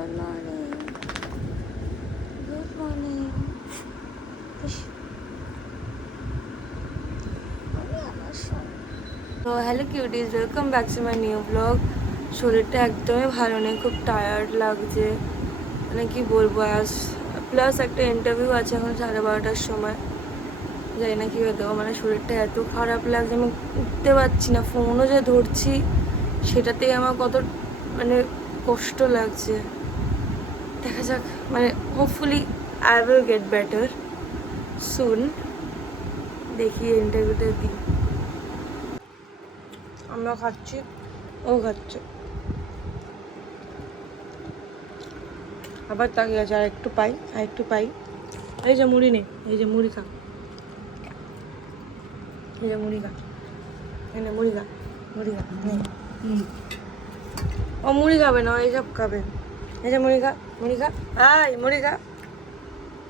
Good morning. তো hello cuties, welcome back to my new blog. শরীরটা একদমই ভালো নেই, খুব টায়ার্ড লাগছে, মানে কি বলবো। প্লাস একটা ইন্টারভিউ আছে এখন 12:30টার সময়, জানি না কী হয়ে দেবো। মানে শরীরটা এত খারাপ লাগছে, আমি উঠতে পারছি না, ফোনও যে ধরছি সেটাতেই আমার কত মানে কষ্ট লাগছে। দেখা যাক, মানে hopefully I will get better soon. দেখি ইন্টারভিউটা দিই। আমরা খাচ্ছি, ও খাচ্ছে, আবার তাকিয়ে আছে। আর একটু পাই, আর একটু পাই। এই যে মুড়ি নেই, এই যে মুড়ি খা, এই যে মুড়ি খা, এনে মুড়ি খা, মুড়ি খা। ও মুড়ি খাবে না, এইসব খাবে। এই যে মুড়ি খা, মুড়ি খা, আয় মুড়ি খা।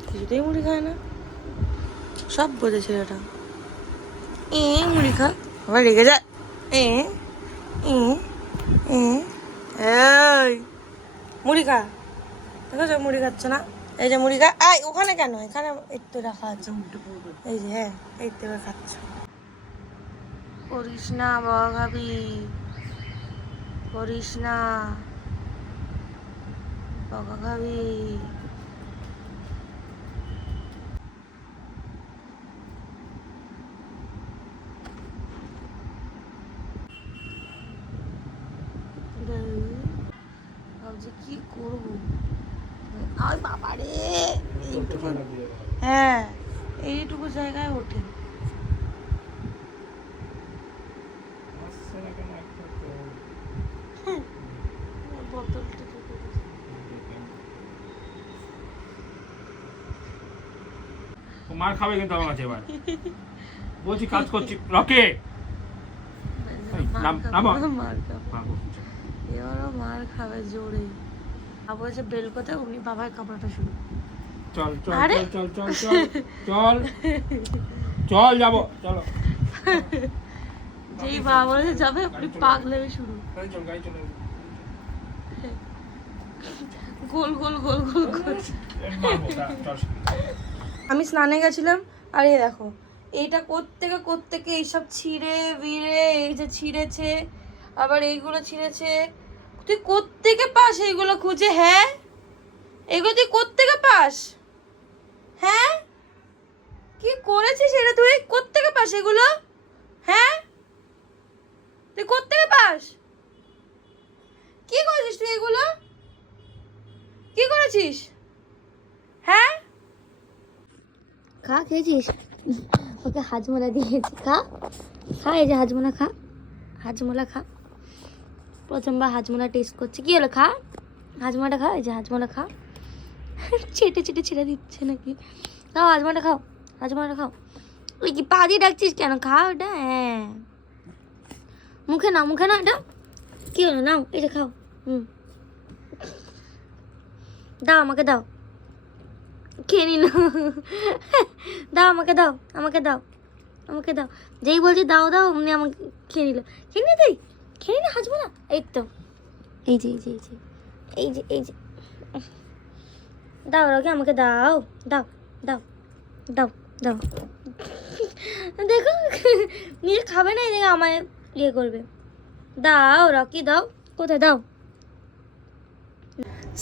কিছুতেই মুড়ি খায় না, সব বোঝে ছেলেটা। মুড়ি খা, আবার রেগে যায়। এই মুড়ি খা, দেখো মুড়ি খাচ্ছে না। এই যে মুড়ি খা, আয় ওখানে কেন, এখানে একটু রাখা আছে। এই যে হ্যাঁ, এই তো খাচ্ছ। করিস না বাবা, খাবি, করিস না বাবা, খাবি। ভাবছি কি করবো, আর বাবা রে, হ্যাঁ এইটুকু জায়গায় ওঠে। বোতলটা মার খাবে কিন্তু আমার কাছে এবার। বলছি কাজ করছি, রকে এবারও মার খাবে জোরে। বলছে বেলকোতে উনি বাবার কাপড়টা শুরু। চল চল চল চল চল চল চল যাবো, চলো। যেই বাবা বলেছে যাবে, আপনি পাগলামি শুরু। গোল গোল গোল গোল গোল। আমি স্নানে গেছিলাম, আর এই দেখো এইটা কোত্থেকে এইসব ছিঁড়ে বিড়ে, এই যে ছিঁড়েছে, আবার এইগুলো ছিঁড়েছে। তুই কোত্থেকে পাস এইগুলো খুঁজে? হ্যাঁ, এগুলো তুই কোত্থেকে পাস? হ্যাঁ, কি করেছিস এটা? তুই কোত্থেকে পাস এগুলো? হ্যাঁ, তুই কোত্থেকে পাস? কি করেছিস তুই এগুলো? কি করেছিস? হ্যাঁ, খা, খেয়েছিস? ওকে হাজমোলা দিয়েছি, খা খা, এই যে হাজমোলা খা, হাজমোলা খা। প্রথমবার হাজমোলা টেস্ট করছে, কি হলো? খা হাজমোলাটা, খা, এই যে হাজমোলা খা। চেটে চেটে ছেড়ে দিচ্ছে নাকি? খাও হাজমোলাটা, খাও হাজমোলাটা খাও। ওই কি পা দিয়ে ডাকছিস কেন? খাও ওটা, হ্যাঁ মুখে নাও, মুখে নাও। এটা কি হলো? নাও, এই যে খাও। দাও আমাকে, দাও, খেয়ে নিল। দাও আমাকে, দাও আমাকে, দাও আমাকে, দাও। যেই বলছি দাও দাও, অমনি আমাকে খেয়ে নিল। খেয়ে নি তুই, খেয়ে নি হাজমোলা। এই তো, এই যে এই যে এই যে এই যে এই যে, দাও রকি, আমাকে দাও, দাও দাও দাও দাও। দেখো নিজে খাবে না, এদিকে আমায় ইয়ে করবে। দাও রকি, দাও, কোথায় দাও।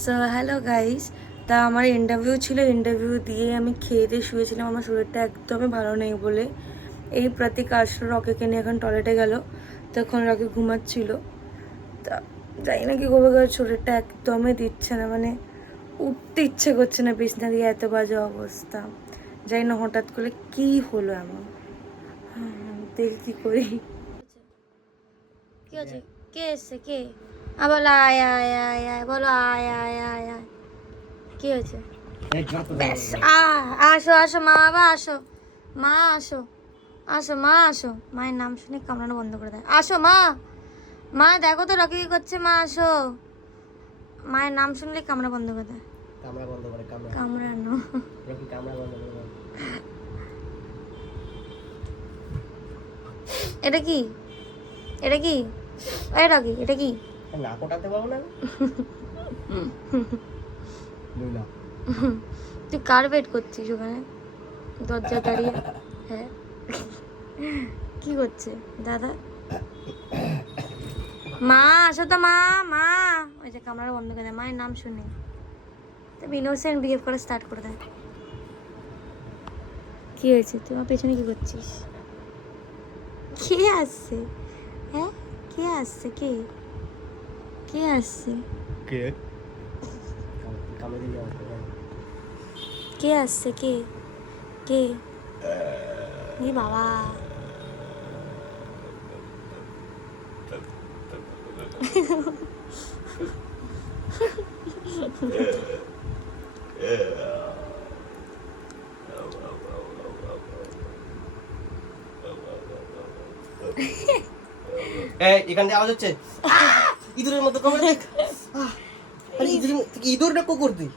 সো হ্যালো গাইস, তা আমার ইন্টারভিউ ছিল, ইন্টারভিউ দিয়ে আমি খেয়ে দিয়ে শুয়েছিলাম। আমার শরীরটা একদমই ভালো নেই বলে এই প্রতীক আসলো, রকিকে নিয়ে এখন টয়লেটে গেল, তখন রকি ঘুমাচ্ছিল। তা জানি না কি করবো, শরীরটা একদমই দিচ্ছে না, মানে উঠতে ইচ্ছে করছে না বিছনা দিয়ে, এত বাজে অবস্থা। জানি না হঠাৎ করে কি হলো এমন। দেখি কি করি। কি হচ্ছে? কে এসছে? কে? বলো আয় আয় আয় আয়, বলো আয় আয় আয় আয়। কি হয়েছে? ব্যাস, আসো আসো মা, বাবা আসো, মা আসো, আসো মা আসো। মায়ের নাম শুনে কামড়ানো বন্ধ করে দেয়। আসো মা, মা দেখো তো রকি কি করছে, মা আসো। মায়ের নাম শুনলে কামড়া বন্ধ করে দেয়। কামড়া বন্ধ করে, কামড়ানো। রকি কামড়া বন্ধ করে। এটা কি? এটা কি? এটা কি? এটা কি? না কোটাতে পারবো না। লইলা তুই কার ওয়েট করছিস ওখানে দরজা দাঁড়িয়ে? হ্যাঁ কি করছে দাদা? মা আসো তো, মা মা। ওই যে কামড়া বন্ধ করে দেয় মায়ের নাম শুনে, তবে ইনোসেন্ট বিহেভ করা স্টার্ট করে দেয়। কি হয়েছে? তুই আমার পেছনে কি করছিস? কে আসছে? হ্যাঁ কে আসছে? কে কে আসছে? কে কামড়ে দিলে কে আসছে? কে কে? এই বাবা এই এখান থেকে আওয়াজ হচ্ছে ইঁদুরের মতো কামড়ে দেখ। আরে ইঁদুর না কুকুর? তুই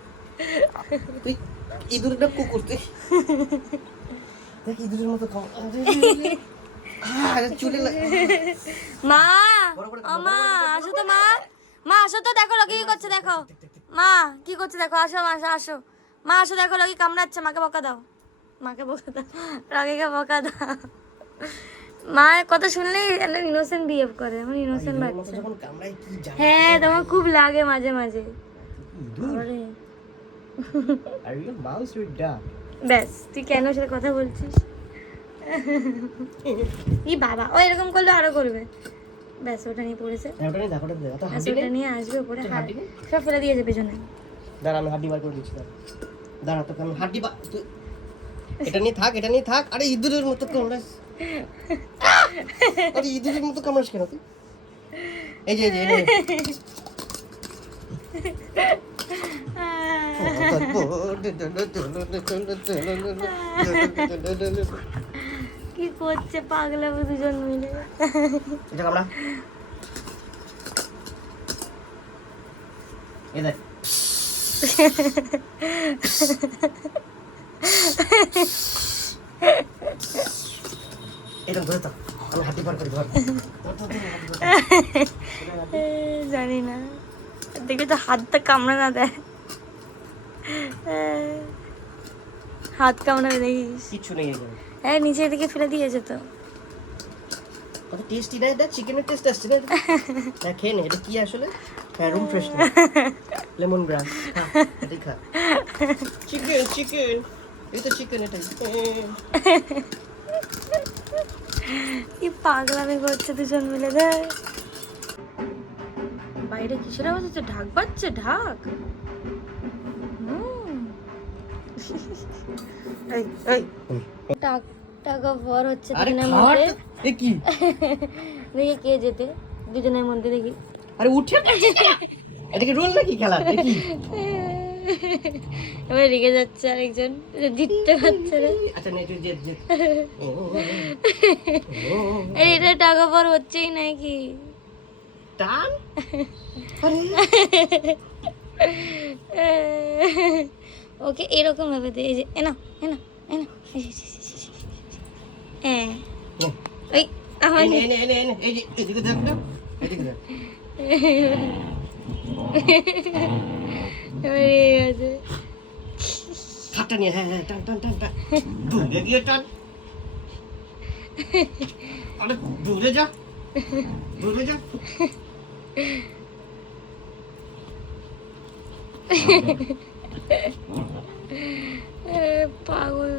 ইঁদুর না কুকুর? তুই দেখ ইঁদুরের মতো কামড়ে চুলে মা ও মা আসো তো, মা মা আসো তো, দেখো লোকে কি করছে, দেখো মা কি করছে দেখো, আসো মা আসো মা আসো, দেখো লোকে কামড়াচ্ছে, মাকে বকা দাও, মাকে বকা দাও, রকিকে বকা দাও। মায়ের কথা শুনলেই ইনোসেন্ট বিহেভ করে, আমার ইনোসেন্ট বাচ্চা। যখন কামড়ায় কি জানে হ্যাঁ তোমার খুব লাগে মাঝে মাঝে। ইঁদুর আরে are you mouse with dog. ব্যাস তুই কেন সাথে কথা বলছিস? ই বাবা ও এরকম করলে আরো করবে। ব্যাস ওটা নিয়ে পড়েছে, ওটা নিয়ে দেখো, ওটা দেখো তো ব্যাস হাঁটি ওটা নেই। নিয়ে আসবে ওপরে, তোর হাঁটি নেই? সব ফেলে দিয়েছে পেছনে। দাঁড়া আমি হাড্ডি বার করে দিচ্ছি, দাঁড়া তোকে আমি হাড্ডি তুই এটা নিয়ে থাক, এটা নিয়ে থাক। আরে ইঁদুরের মতো কামড়াস, আরে ইঁদুরের মতো কামড়াস কেন তুই? এই যে এই যে কি করছে পাগলা দুজন মিলে? এটা কামড়া, এই দেখ এটা ধরে তো আমি হাড্ডি বার করি, ধর জানি না, দেখে তো হাতটা কামড়া না দেয়, হাত কামড়াবে দেখিস। কিচ্ছু নেই এখানে। হ্যাঁ নিচের দিকে ফেলে দিয়েছে তো। কত টেস্টি না এটা, চিকেনের টেস্ট আসছে না এটা? হ্যাঁ খেয়ে নে, এটা কি আসলে? হ্যাঁ রুম ফ্রেশনার, লেমন গ্রাস, এটাই খা। চিকেন চিকেন, এই তো চিকেন এটাই। কি পাগলামি করছে দুজন মিলে দেখ। বাইরে কিসের আওয়াজ হচ্ছে? ঢাক বাজছে, ঢাক। এই এই টাক টাকা ভর হচ্ছে আরে দুজনের খাট মধ্যে। এ কি? দেখি কে যেতে দুজনের মধ্যে, দেখি। আরে উঠে এটা কি রোল নাকি খেলা? দেখি এবার রেগে যাচ্ছে আরেকজন, জিততে পারছে না। আচ্ছা নে তুই জেদ জেদ। আরে এটা টাকা ভর হচ্ছেই নাকি? টান আরে ওকে এরকম ভাবে দে, এই যে এনা এনা এনা, হ্যাঁ ওই আমার এনে এনে এনে এনে এই যে এদিকে দেখ না, এদিকে দেখ। এবার রেগে গেছে। খাটটা নিয়ে, হ্যাঁ হ্যাঁ টান টান টান টান, দূরে গিয়ে টান। আরে দূরে যা, দূরে যা। পাগল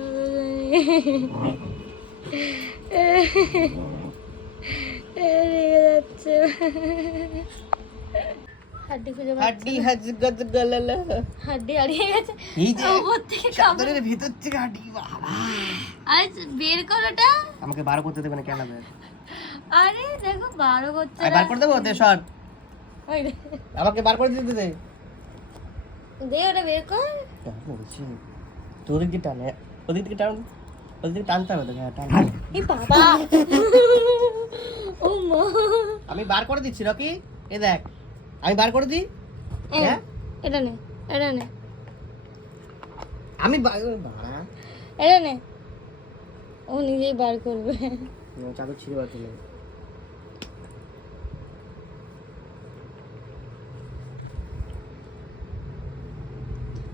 রেগে যাচ্ছে। হাড্ডি খুঁজে পাচ্ছে হাড্ডি না। হাজ গজ গলালা, হাড্ডি হারিয়ে গেছে। এই যে উপর থেকে চাদরের ভিতর থেকে হাড্ডি। বাবা আরে বের কর ওটা। আমাকে বার করতে দেবে না কেন? আরে দেখো বারো করছে আমি না। বার করে দেবো দে সর, ওই দে। আমাকে বার করে দিতে দে। দে ওটা বের কর। বলছি তোর দিকে টানে, ওদিক দিকে টান, ওদিক দিকে টানতে হবে তোকে। হ্যাঁ টান। এই বাবা ও মা, আমি বার করে দিচ্ছি রকি, এ দেখ আমি বার করে দিই। হ্যাঁ এটা নে, এটা নে, আমি এটা নে। ও নিজেই বার করবে। চাদর ছিঁড়ে বার করলে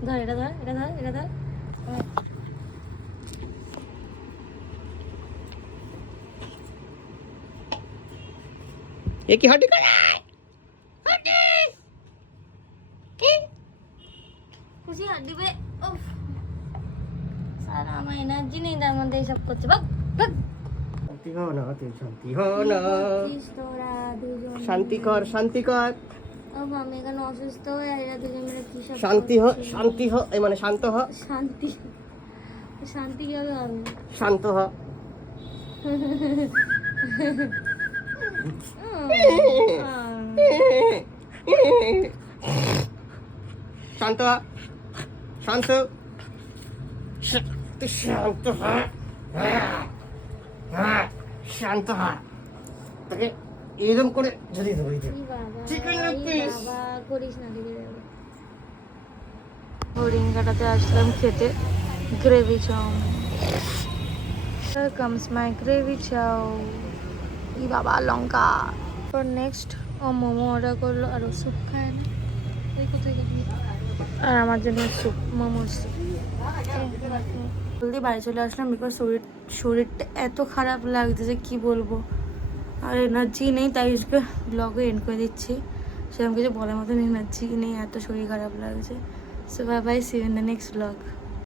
ধর এটা ধর এটা ধর এটা ধর এ কি হাঁটি করে খুশি হাড্ডি পে উফ সারা আমার এনার্জি নেই তার মধ্যে এইসব করছে বাক বাক শান্তি হও না তুই শান্তি হও না প্লিজ তোরা দুজন শান্তি কর শান্তি কর ও আমি এখানে অসুস্থ হয়ে এরা দুজন মিলে কি সব শান্তি হ করছে? শান্তি হ এই মানে শান্ত হ শান্তি শান্তি কিভাবে হবে শান্ত হ শান্ত হ শান্ত তুই শান্ত হ শান্ত হ তোকে এরকম করে যদি ধরে দে এই বাবা Chicken leg এই piece. বাবা করিস না লেগে যাবে হরিণ কাটাতে আসলাম খেতে gravy chow Here comes my gravy chow. ই বাবা লঙ্কা পর নেক্সট ও মোমো অর্ডার করলো আর ও স্যুপ খায় না ওই কোথায় গেলি আর আমার জন্য স্যুপ মোমোর স্যুপ জলদি বাড়ি চলে আসলাম বিকজ শরীরটা এত খারাপ লাগছে যে কি বলবো আর এনার্জি নেই তাই আজকে ব্লগে এন্ড করে দিচ্ছি সেরকম কিছু বলার মতন এনার্জি নেই এত শরীর খারাপ লাগছে so bye bye see you in the next blog